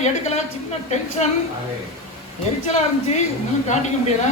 Sir எடுக்கல, சின்ன tension, எரிச்சலா இருந்துச்சு, இன்னும் காட்டிக்க முடியல.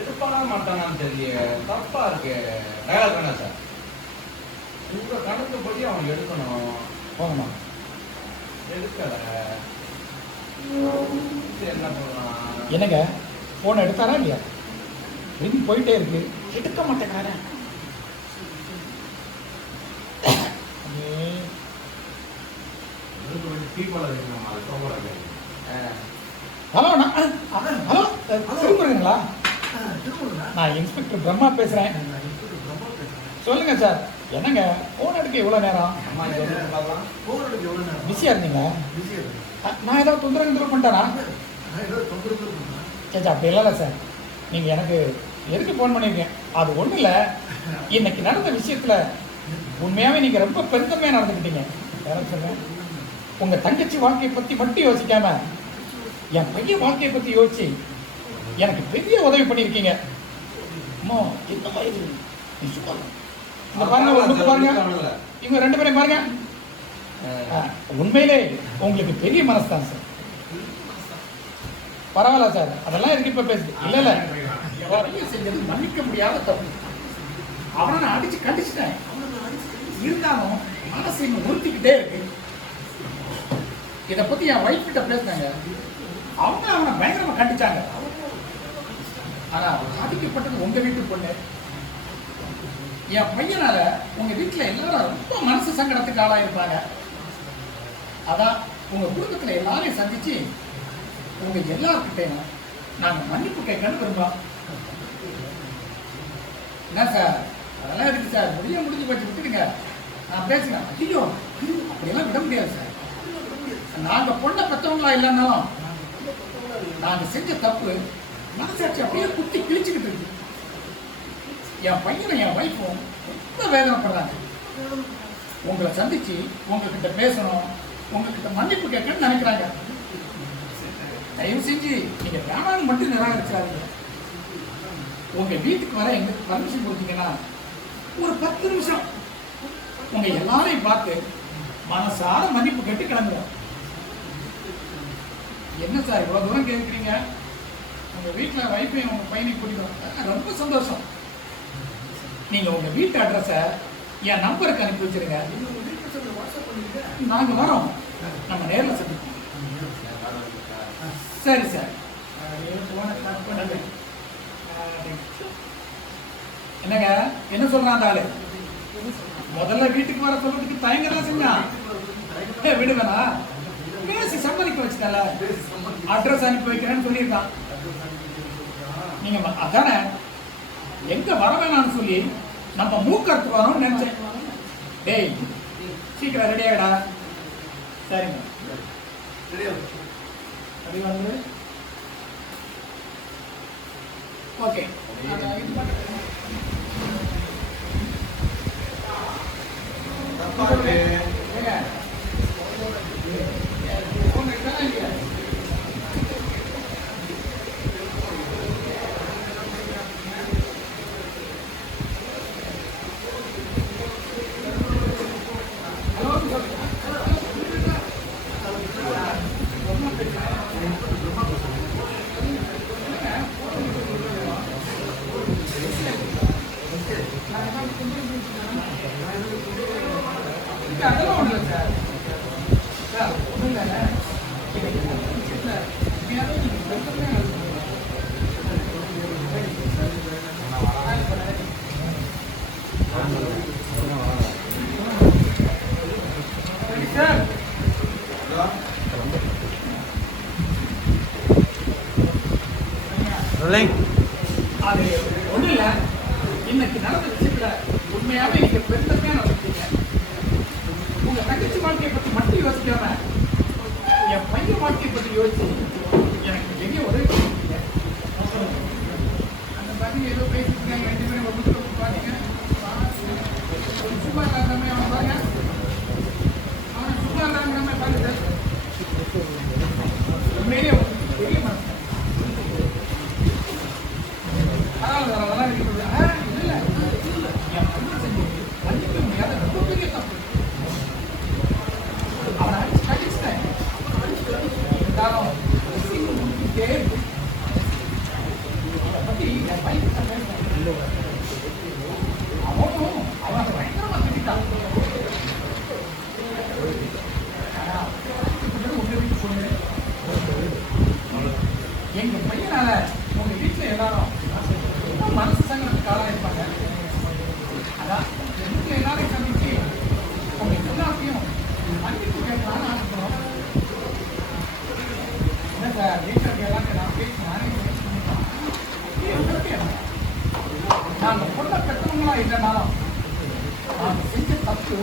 எடுப்பானா மாட்டானான்னு தெரியல, தப்பா இருக்கு. டயலாக் வேணா சார், உங்க கணக்குப்படி அவன் எடுக்கணும். போகமா எடுக்கல, என்ன பண்ணலாம்? என்னங்க போன் எடுத்தாரா இல்லையா? ரிங் போயிட்டே இருக்கு, எடுக்க மாட்டேங்கிறாரு. ஹலோ ஹலோ திரும்புறீங்களா? நான் இன்ஸ்பெக்டர் பிரம்மா பேசுறேன். சொல்லுங்க சார். என்னங்க போன் எடுக்க எவ்வளோ நேரம்? பிஸியா இருந்தீங்க? நான் ஏதாவது தொந்தரவு பண்ணிட்டேனா? சரி, அப்படி இல்லைல்ல சார். நீங்கள் எனக்கு எதுக்கு ஃபோன் பண்ணியிருக்கேன் அது ஒன்றும் இல்லை. இன்னைக்கு நடந்த விஷயத்தில் உண்மையாகவே நீங்கள் ரொம்ப பெருந்தன்மையாக நடந்துக்கிட்டீங்க. வேற சொல்லுங்கள், உங்கள் தங்கச்சி வாழ்க்கையை பற்றி மட்டும் யோசிக்காம என் பையன் வாழ்க்கையை பற்றி யோசிச்சு எனக்கு பெரிய உதவி பண்ணியிருக்கீங்க. அம்மா இந்த மாதிரி இந்த பாருங்க, ஒரு புக்கு பாருங்க, இவங்க 2 பேரையும் பாருங்க. உண்மையிலே உங்களுக்கு பெரிய மனசு தான் சார். பரவாயில்ல சார், அதெல்லாம் இருக்கு. இப்போ பேசுது இல்லை இல்லை, செஞ்சது மன்னிக்க முடியாத தப்பு. அவனை நான் அடிச்சு கண்டிச்சிட்டேன், இருந்தாலும் மனசு இன்னும் உறுத்திக்கிட்டே இருக்கு. இதை பத்தி என் ஒய்ஃப் கிட்ட பேசினாங்க, அவங்க அவனை பயங்கரமா கண்டிச்சாங்க. ஆனா பாதிக்கப்பட்டது உங்க வீட்டு பொண்ணு. என் பையனால உங்க வீட்டுல எல்லாரும் ரொம்ப மனசு சங்கடத்துக்கு ஆளாயிருப்பாங்க. அதான் உங்க குடும்பத்துல எல்லாரையும் சந்திச்சு உங்க எல்லார்கிட்டையும் நாங்க மன்னிப்பு கேட்கணும் விரும்பலாம். என்ன சார், அதெல்லாம் இருக்கு சார், முடிஞ்சு போச்சு, விட்டுடுங்க, நான் பேசுகிறேன். ஐயோ அப்படியெல்லாம் விட முடியாது சார். நாங்க பொண்ணை பெற்றவங்களா இல்லைன்னாலும் நாங்க செஞ்ச தப்பு மனசாட்சி அப்படியே குத்தி கிழிச்சுக்கிட்டு இருக்கு. என் பையனும் என் வைஃபும் ரொம்ப வேதனைப்படுறாங்க. உங்களை சந்திச்சு உங்ககிட்ட பேசணும், உங்ககிட்ட மன்னிப்பு கேட்கணும்னு நினைக்கிறாங்க. தயவு செஞ்சு நீங்க வேணான்னு மட்டும் நிராகரிச்சாதீங்க. உங்க வீட்டுக்கு வர எங்களுக்கு பர்மிஷன் கொடுத்தீங்கன்னா ஒரு 10 நிமிஷம் உங்க எல்லாரையும் பார்த்து மனசார மன்னிப்பு கேட்டு கிளம்புவோம். என்ன சார் இவ்வளவு தூரம் கேட்குறீங்க? உங்க வீட்டில் வைஃபையும் உங்க பையனையும் கூட்டிட்டு ரொம்ப சந்தோஷம். நீங்க உங்க வீட்டு அட்ரஸை என் நம்பருக்கு அனுப்பி வச்சிருங்க. நாங்க வரோம், நம்ம நேரில் சந்திப்போம். சரி சார். என்னங்க என்ன சொல்றான் ஆளு? முதல்ல வீட்டுக்கு வர சொல்றதுக்கு தயங்கதான் செஞ்சான். விடுவேனா? பேசி சம்மதிக்க வச்சுட்டல, அட்ரஸ் அனுப்பி வைக்கிறேன்னு சொல்லியிருக்கான். நீங்க அதானே எங்க வர வேணாம்னு சொல்லி நம்ம மூக்கறுத்து வரோம்னு நினைச்சேன். டேய் சீக்கிரம் ரெடி ஆகிடா. சரிங்க, ரெடி வந்து ஓகே. அதெல்லாம் ஒன்றும் இல்லை சார். சார் ஒன்றும் இல்லை, சார் அது ஒன்றும் இல்லை. இன்னைக்கு நடந்த விஷயத்துல உண்மையாவே நீங்க பெருந்தன்மையா நடந்துட்டீங்க. உங்க தங்கச்சி வாழ்க்கையை பத்தி மட்டும் யோசிக்காம என் பையன் வாழ்க்கையை பத்தி யோசிச்சு எனக்கு பெரிய உதவி பண்ணிருக்கீங்க. அந்த பாத்தீங்க ஏதோ பேசிட்டு இருக்காங்க, 2 பேரும் ஒன்று பாத்தீங்க. சும்மா இல்லாம அவன் பாருங்க, அவன் சும்மா இல்லாம பாருங்க. உண்மையிலே பெரிய மனசு. அதெல்லாம் இல்லை, என் பையன் செஞ்சு என்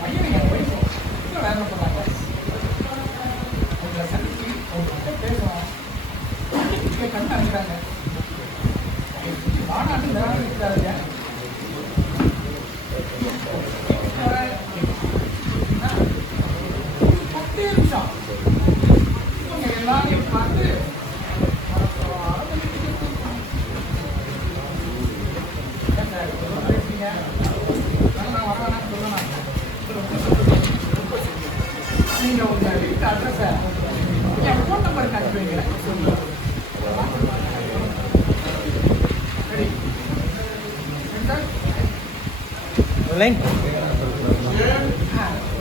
பையன் என் வயசு வேலை பண்ணாங்க. உங்களை சந்திச்சு உங்கள்கிட்ட பேசுவோம். கண் அனுப்புறாங்க. மாநாட்டு வேலை இருக்கிறாருங்க. 10 நிமிஷம் இவங்க எல்லாரையும் பார்த்து நீங்க உங்க வீட்டு அட்ரஸை என் ஃபோன் நம்பருக்கு அனுப்புவீங்க.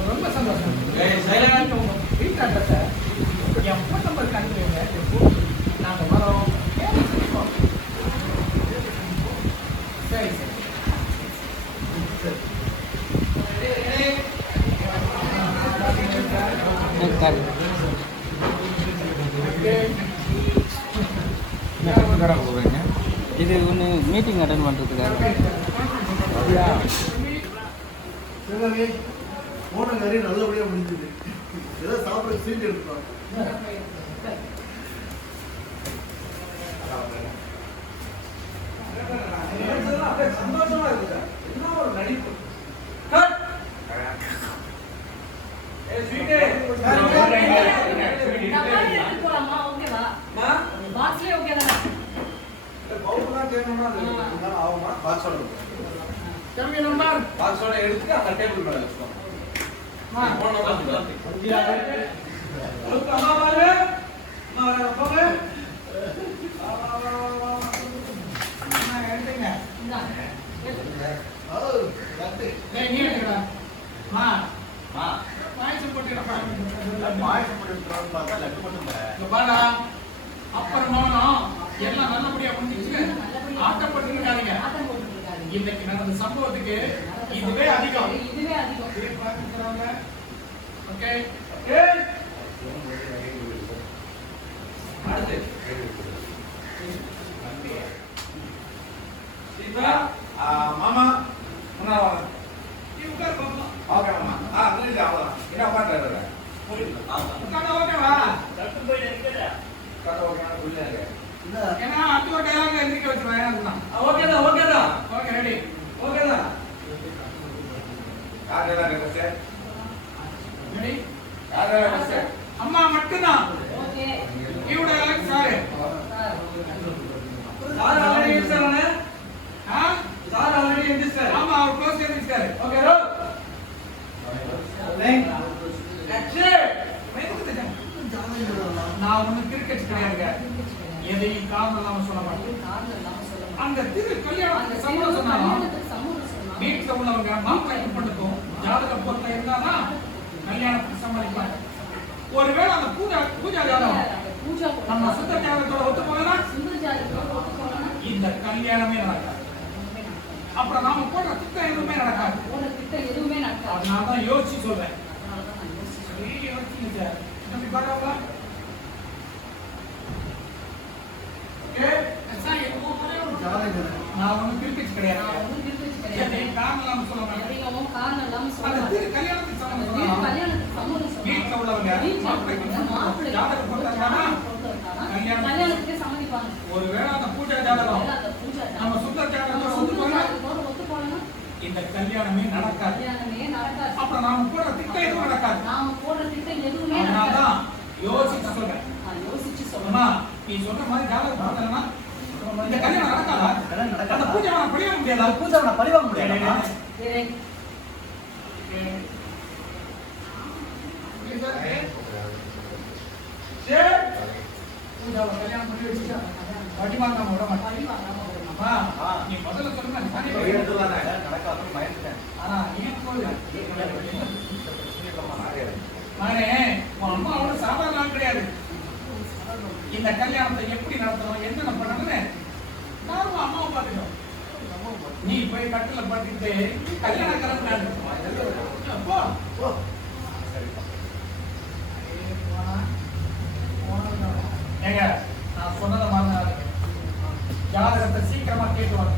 ரொம்ப சந்தோஷம். உங்க வீட்டு அட்ரஸை என் ஃபோன் நம்பருக்கு அனுப்புவீங்க. நாங்கள் வரோம். சரி சரி. இது ஒன்று மீட்டிங் அட்டன் பண்ணுறதுக்காக. சிவகங்கை போன காரியம் நல்லபடியாக முடிஞ்சது. ஏதோ சாப்பிட சீட்டு எடுத்துக்கலாம். சந்தோஷமா இருக்கு சார். என்ன ஒரு நடிப்பு. பாக்ஸோட எடுத்து அந்த டேபிள் மேல வச்சுக்கோங்க. எல்லாம் நல்லபடியா முடிஞ்சிச்சு. ஆட்டப்பட்டு இருக்காதீங்க. இன்னைக்கு நடந்த சம்பவத்துக்கு இதுவே அதிகம். ஓகே அடுத்து மாமா ஓகே மாமா அவ்வளோதான். என்ன உட்காந்துருக்க ஏன்னா அடுத்த ஒரு டைலாக்ல எந்திரிக்க வச்சுருவேன். ஓகேதான் ஓகேதான் ஓகே ரெடி. ஓகேதான். யாரெல்லாம் ரெடி. யாரெல்லாம் அம்மா மட்டும்தான். இவட சாரு சார் ஆல்ரெடி எந்திரிச்சாரானே? சார் ஆல்ரெடி எந்திரிச்சாரு. ஆமா அவர் க்ளோஸ் எந்திரிச்சாரு. ஓகே ரோ நான் ஒண்ணு கிரிக்கெட் கிடையாதுங்க. எதையும் காரணம் இல்லாம சொல்ல மாட்டேன். அந்த கல்யாணத்துக்கு சம்மதம் சொன்னாலும் வீட்டுல உள்ளவங்க மாப்பிள்ளை பண்ணுக்கும் ஜாதக பொருத்தம் இருந்தாதான் கல்யாணத்துக்கு சம்மதிப்பாங்க. ஒருவேளை அந்த பூஜா ஜாதகம் நம்ம சுத்த ஜாதகத்தோட ஒத்து போகலாம், இந்த கல்யாணமே நடக்காது. அப்புறம் நாம போடுற திட்டம் எதுவுமே நடக்காது. அதனாலதான் யோசிச்சு சொல்றேன். நான் ஒன்னும் கிரிக்கெட் கிடையாது. காரணம் சொல்ல மாட்டேன். கல்யாணத்துக்கு சம்மதம் வீட்டுல உள்ளவங்க ஒருவேளை அந்த பூஜை ஜாதகம் நம்ம சுத்த ஜாதகம் இந்த கல்யாணமே நடக்காது. அப்புறம் நாம போடுற திட்டம் எதுவும் நடக்காது. அதனாலதான் யோசிச்சு சொல்றேன். சொல்லுமா நீ சொல்ற மாதிரி ஜாதகம் பார்த்தா இந்த கல்யாணம் நடக்காதா? அந்த பூஜை படிவாங்க முடியாதா? பூஜை படிவாங்க முடியாது. கல்யாணம் பண்ணி வச்சுட்டா படிவாங்க விட மாட்டேன். நீ முதல்ல சொல்லுங்க. ஆனா நானே உன் அம்மாவோட சாதாரண ஆள் கிடையாது. இந்த கல்யாணத்தை எப்படி நடத்தணும் என்ன பண்ணணும்னு நானும் அம்மாவை பார்த்துட்டோம். நீ போய் கட்டில பட்டுக்கிட்டு கல்யாணம் கிளம்பினாரு. ஏங்க நான் சொன்னதை மாதிரி ஜாதகத்தை சீக்கிரமா கேட்டு வாங்க.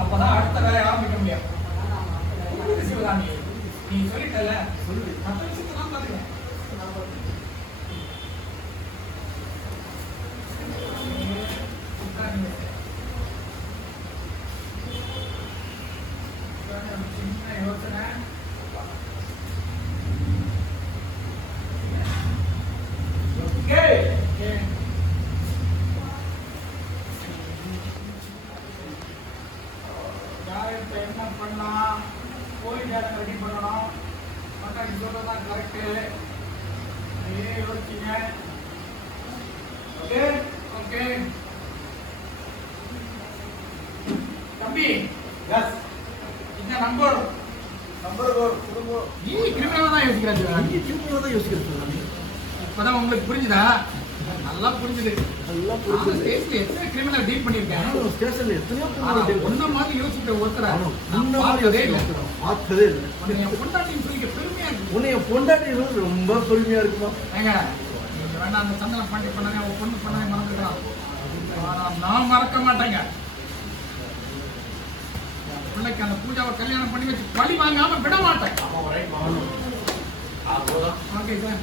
அப்பதான் அடுத்த வேலையை ஆரம்பிக்க முடியும். புரியுது சிவகாமி, நீ சொல்லிட்டல சொல்லு. மற்ற விஷயத்தெல்லாம் பாத்துக்க. சின்ன யோசனை. Okay. Okay. யாருக்கு என்ன பண்ணலாம், கோயில் நேரம் ரெடி பண்ணணும், மற்ற சொல்றதுதான் கரெக்டு. அதே யோசிச்சுங்க. ஓகே ஓகே தம்பி, எஸ் இந்த நம்பர் நம்பர் கொடுங்க. நீ கிரிமினலா தான் யோசிக்கிறாங்க. நீங்க திரும்ப தான் யோசிக்கிறது. இப்பதான் உங்களுக்கு புரிஞ்சுதா? நல்லா புரிஞ்சுது. நல்லா நான் புரியுது. ஸ்டேஷன்ல எத்தனை கிரிமினல் டீல் பண்ணியிருக்கேன். நானும் ஸ்டேஷன்ல எத்தனையோ ஆனா பொண்ணு ஒன்ன மாதிரி யோசிக்கிற ஒருத்தரை ஆமா, நான் முன்ன மாதிரி பார்த்ததே இல்லை. பார்த்ததே இல்லை. உன்னை என் பொண்டாட்டின்னு சொல்லிக்க பெருமையா இருக்கு. உன்னை என் பொண்டாட்டி ரொம்ப பெருமையா இருக்குமா? ஏங்க, நீங்க வேணா அந்த சந்தனம் பாண்டி பண்ணதே அவன் பொண்ணு பண்ணதே மறந்துக்கலாம். ஆனா நான் மறக்க மாட்டேங்க. என் பிள்ளைக்கு அந்த பூஜாவை கல்யாணம் பண்ணி வச்சு பழி வாங்காம விட மாட்டேன். Okay sir.